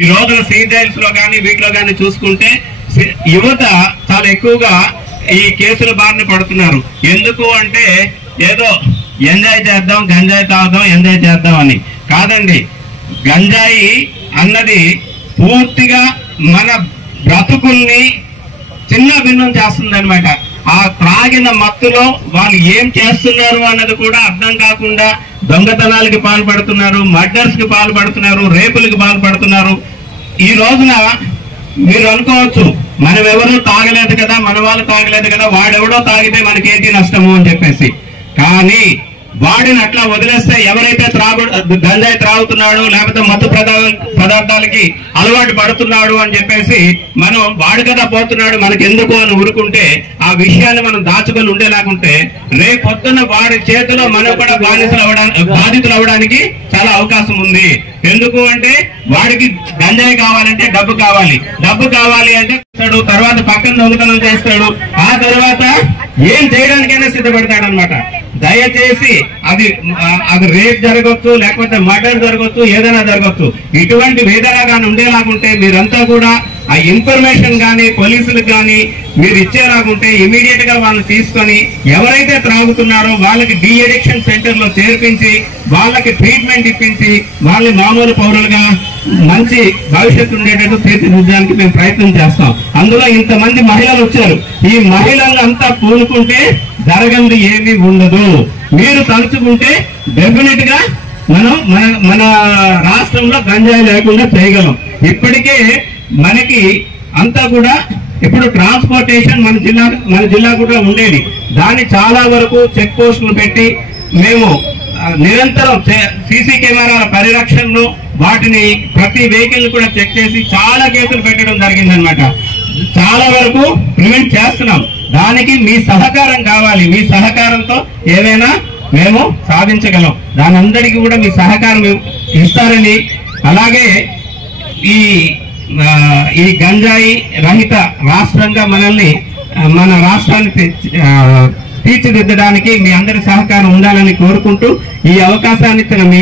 ఈ రోజు సీరియల్స్ లో కానీ వీటిలో కానీ చూసుకుంటే యువత చాలా ఎక్కువగా ఈ కేసుల బారిన పడుతున్నారు. ఎందుకు అంటే ఏదో ఎంజాయ్ చేద్దాం, గంజాయి తాగుదాం, ఎంజాయ్ చేద్దాం అని కాదండి. గంజాయి అన్నది పూర్తిగా మన బ్రతుకుల్ని చిన్న భిన్నం చేస్తుంది అనమాట. ఆ త్రాగిన మత్తులో వాళ్ళు ఏం చేస్తున్నారు అన్నది కూడా అర్థం కాకుండా దొంగతనాలకి పాల్పడుతున్నారు, మర్డర్స్ కి పాల్పడుతున్నారు, రేపులకి పాల్పడుతున్నారు. ఈ రోజున మీరు అనుకోవచ్చు మనం ఎవరూ తాగలేదు కదా, మన వాళ్ళు తాగలేదు కదా, వాడెవడో తాగితే మనకేంటి నష్టము అని చెప్పేసి. కానీ వాడిని అట్లా వదిలేస్తే ఎవరైతే గంజాయి త్రాగుతున్నాడు లేకపోతే మత్తు పదార్థాలకి అలవాటు పడుతున్నాడు అని చెప్పేసి మనం వాడు కదా పోతున్నాడు మనకెందుకు అని ఊరుకుంటే ఆ విషయాన్ని మనం దాచుకొని ఉండేలాగుంటే రేపొద్దున వాడి చేతిలో మనం కూడా బాధితులు అవ్వడానికి చాలా అవకాశం ఉంది. ఎందుకు అంటే వాడికి గంజాయి కావాలంటే డబ్బు కావాలి అంటే తర్వాత పక్కన దొంగతనం చేస్తాడు, ఆ తర్వాత ఏం చేయడానికైనా సిద్ధపడతాడు అనమాట. దయచేసి అది రేప్ జరగవచ్చు, లేకపోతే మర్డర్ జరగవచ్చు, ఏదైనా జరగవచ్చు. ఇటువంటి వేదనగా ఉండేలాగుంటే మీరంతా కూడా ఆ ఇన్ఫర్మేషన్ కానీ పోలీసులకు కానీ మీరు ఇచ్చేలాగుంటే ఇమీడియట్ గా వాళ్ళు తీసుకొని ఎవరైతే త్రాగుతున్నారో వాళ్ళకి డీ అడిక్షన్ సెంటర్ లో చేర్పించి వాళ్ళకి ట్రీట్మెంట్ ఇప్పించి వాళ్ళని మామూలు పౌరులుగా మంచి భవిష్యత్తు ఉండేటట్టు తీర్చిదిద్దడానికి మేము ప్రయత్నం చేస్తాం. అందులో ఇంతమంది మహిళలు వచ్చారు. ఈ మహిళలంతా పూనుకుంటే జరగంది ఏమీ ఉండదు. మీరు తలుచుకుంటే డెఫినెట్ గా మనం మన రాష్ట్రంలో గంజాయి లేకుండా చేయగలం. ఇప్పటికే మనకి అంతా కూడా ఇప్పుడు ట్రాన్స్పోర్టేషన్ మన జిల్లా కూడా ఉండేది. దాన్ని చాలా వరకు చెక్ పోస్టులు పెట్టి మేము నిరంతరం సీసీ కెమెరాల పరిరక్షణను వాటిని ప్రతి వెహికల్ కూడా చెక్ చేసి చాలా కేసులు పెట్టడం జరిగిందనమాట. చాలా వరకు ప్రివెంట్ చేస్తున్నాం. దానికి మీ సహకారం కావాలి. మీ సహకారంతో ఏదైనా మేము సాధించగలం. దాని అందరికీ కూడా మీ సహకారం ఇస్తారని, అలాగే ఈ గంజాయి రహిత రాష్ట్రంగా మన రాష్ట్రాన్ని తీర్చిదిద్దడానికి మీ అందరి సహకారం ఉండాలని కోరుకుంటూ ఈ అవకాశాన్ని ఇచ్చిన మీ